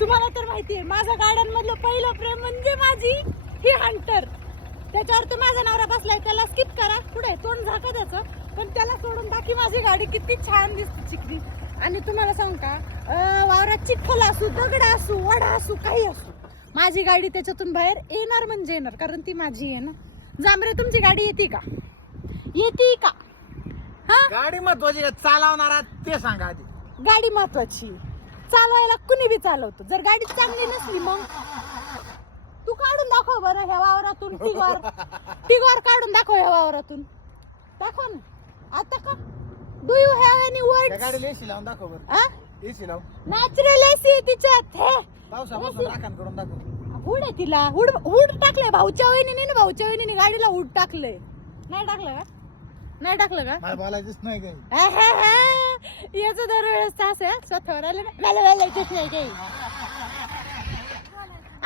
तुम्हाला तर माहितीये माझ्या गाड्यांमधलं पहिलं प्रेम म्हणजे माझी ही हंटर. त्याच्यावर तर माझा नवरा बसलाय, त्याला स्किप करा, पुढे तोंड झाका त्याचं. पण त्याला सोडून बाकी माझी गाडी किती छान दिसते चिकनी. आणि तुम्हाला सांगू का, वावरात चिखल असू, दगड असू, वडा असू, काही असू, माझी गाडी त्याच्यातून बाहेर येणार म्हणजे येणार, कारण ती माझी आहे ना. जांभरे तुमची गाडी येते का? येते का? हा, गाडी महत्वाची आहे, चालवणारा ते सांगा आधी. गाडी महत्वाची. चालवायला कुणी बी चालवतो. जर गाडी चांगली नसली मग तू काढून दाखव बरं ह्या वावरातून टिगॉर. टिगॉर काढून दाखव ह्या वावरातून. दाखव ना आता का. डू यू हॅव एनी त्या वर्ड्स? गाडीला एसी लावून दाखव बरं. एसी लाव. नॅचरल एसी तिच्यात. हे पावसापासून राखण करून दाखव. हुड आहे तिला. हुड टाकलंय भाऊच्या वहिनीने ना. भाऊच्या वहिनीने गाडीला हुड टाकलंय. नाही टाकलं का? नाही टाकलं का? मला बोलायचंच नाही काही. याचं दरवेळेस तास आहे स्वतःवर आले ना. मला बोलायचंच नाही काही.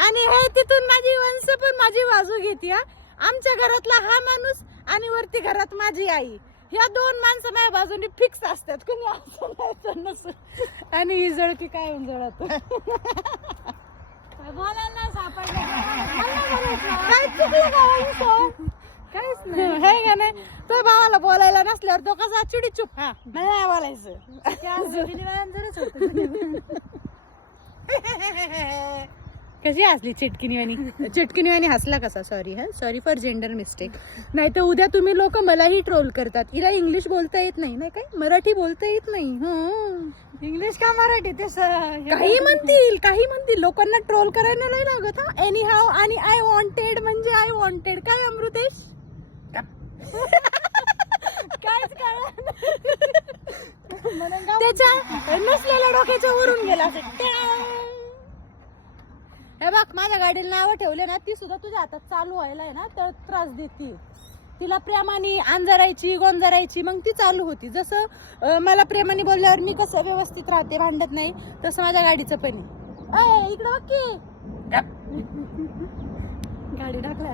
आणि हे तिथून माझी वंश पण माझी बाजू घेते. आमच्या घरातला हा माणूस आणि वरती घरात माझी आई, ह्या दोन माणसं माझ्या बाजूने फिक्स असतात. कुणी असं नाही नसू. आणि ही जळती काय होऊन जळत. बोलायला सापडलं काय चुकलं का? काहीच नाही आहे का नाही. तो भावाला बोलायला नसल्यावर तो कसा चिडी चुप. हा मला नाही बोलायचं. कशी हसली चिटकिनीवानी. चिटकिनीवानी हसला कसा? सॉरी हा, सॉरी फॉर जेंडर मिस्टेक. नाही तर उद्या तुम्ही लोक मलाही ट्रोल करतात. हिला इंग्लिश बोलता येत नाही. नाही काय मराठी बोलता येत नाही. इंग्लिश का मराठी ते काही म्हणतील, काही म्हणतील. लोकांना ट्रोल करायला नाही लागत. हा एनी हाव. आणि आय वॉन्टेड म्हणजे आय वॉन्टेड. काय अमृतेश? कायच कळलं. त्याच्या नसलेल्या डोक्याच्या वरून गेला. हे बघ माझ्या गाडीला नाव ठेवले ना, ती सुद्धा तुझ्या हातात चालू व्हायला आहे ना तर त्रास देते. तिला प्रेमाने अंजरायची गोंजरायची मग ती चालू होती. जसं मला प्रेमाने बोलल्यावर मी कसं व्यवस्थित राहते, भांडत नाही, तसं माझ्या गाडीचं पण आहे. इकडे बघ की गाडी टाकल्या.